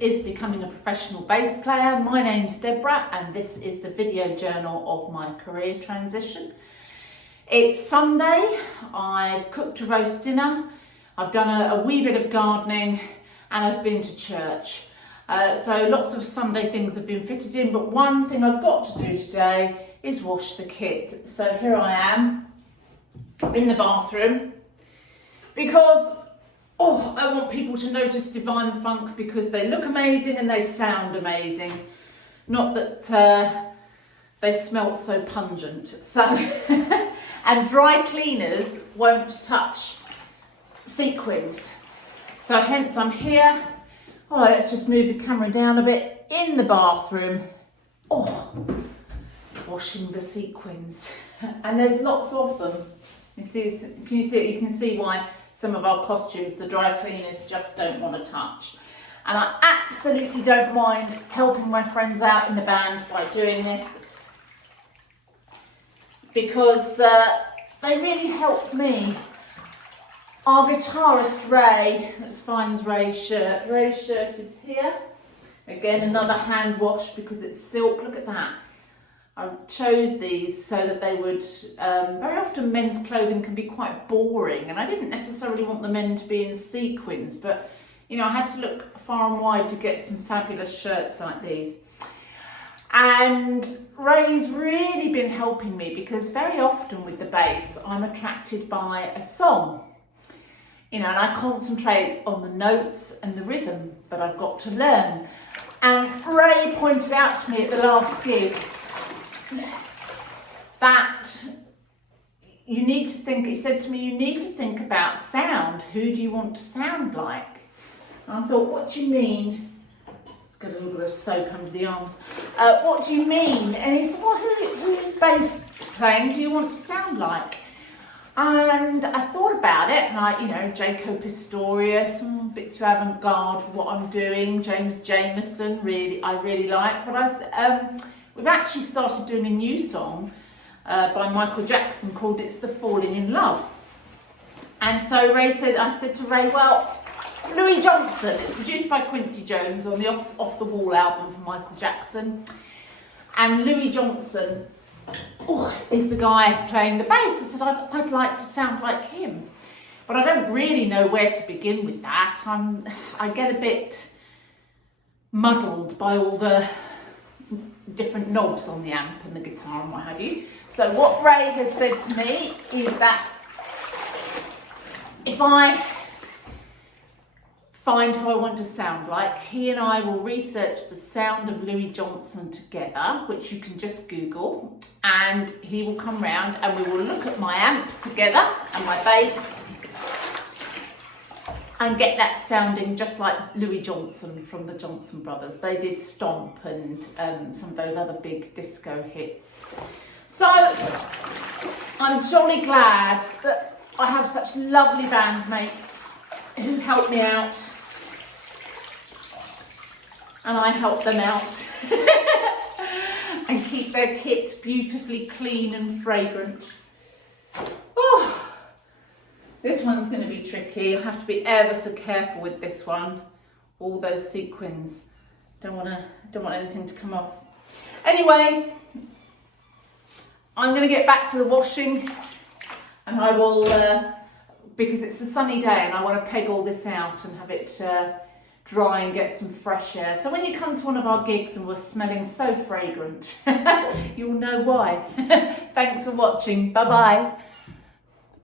is Becoming a Professional Bass Player. My name's Deborah and this is the video journal of my career transition. It's Sunday, I've cooked a roast dinner, I've done a wee bit of gardening and I've been to church. So lots of Sunday things have been fitted in, but one thing I've got to do today is wash the kit. So here I am in the bathroom because I want people to notice Divine Funk because they look amazing and they sound amazing. Not that they smelt so pungent. So, and dry cleaners won't touch sequins. So hence I'm here. Oh, let's just move the camera down a bit in the bathroom. Washing the sequins. And there's lots of them. You see, can you see it? You can see why some of our costumes, the dry cleaners just don't want to touch. And I absolutely don't mind helping my friends out in the band by doing this because they really help me. Our guitarist Ray, let's find Ray's shirt. Ray's shirt is here. Again, another hand wash because it's silk. Look at that. I chose these so that they would, very often men's clothing can be quite boring and I didn't necessarily want the men to be in sequins, but you know, I had to look far and wide to get some fabulous shirts like these. And Ray's really been helping me because very often with the bass, I'm attracted by a song, you know, and I concentrate on the notes and the rhythm that I've got to learn. And Ray pointed out to me at the last gig that you need to think, he said to me, you need to think about sound. Who do you want to sound like? And I thought, what do you mean? Let's get a little bit of soap under the arms. What do you mean? And he said, well, whose bass playing do you want to sound like? And I thought about it, and I, you know, Jaco Pastorius, a bit too avant-garde for what I'm doing. James Jamerson, I really like. But we've actually started doing a new song by Michael Jackson called It's the Falling in Love. And so I said to Ray, well, Louis Johnson, it's produced by Quincy Jones on the Off the Wall album from Michael Jackson. And Louis Johnson is the guy playing the bass. I said, I'd like to sound like him. But I don't really know where to begin with that. I get a bit muddled by all the different knobs on the amp and the guitar and what have you. So what Ray has said to me is that if I find who I want to sound like, he and I will research the sound of Louis Johnson together, which you can just Google, and he will come round and we will look at my amp together and my bass and get that sounding just like Louis Johnson from the Johnson Brothers. They did Stomp and some of those other big disco hits. So I'm jolly glad that I have such lovely bandmates who help me out and I help them out and keep their kit beautifully clean and fragrant. This one's going to be tricky. I have to be ever so careful with this one. All those sequins. Don't want anything to come off. Anyway, I'm going to get back to the washing, and I will, because it's a sunny day, and I want to peg all this out and have it dry and get some fresh air. So when you come to one of our gigs and we're smelling so fragrant, you'll know why. Thanks for watching. Bye bye.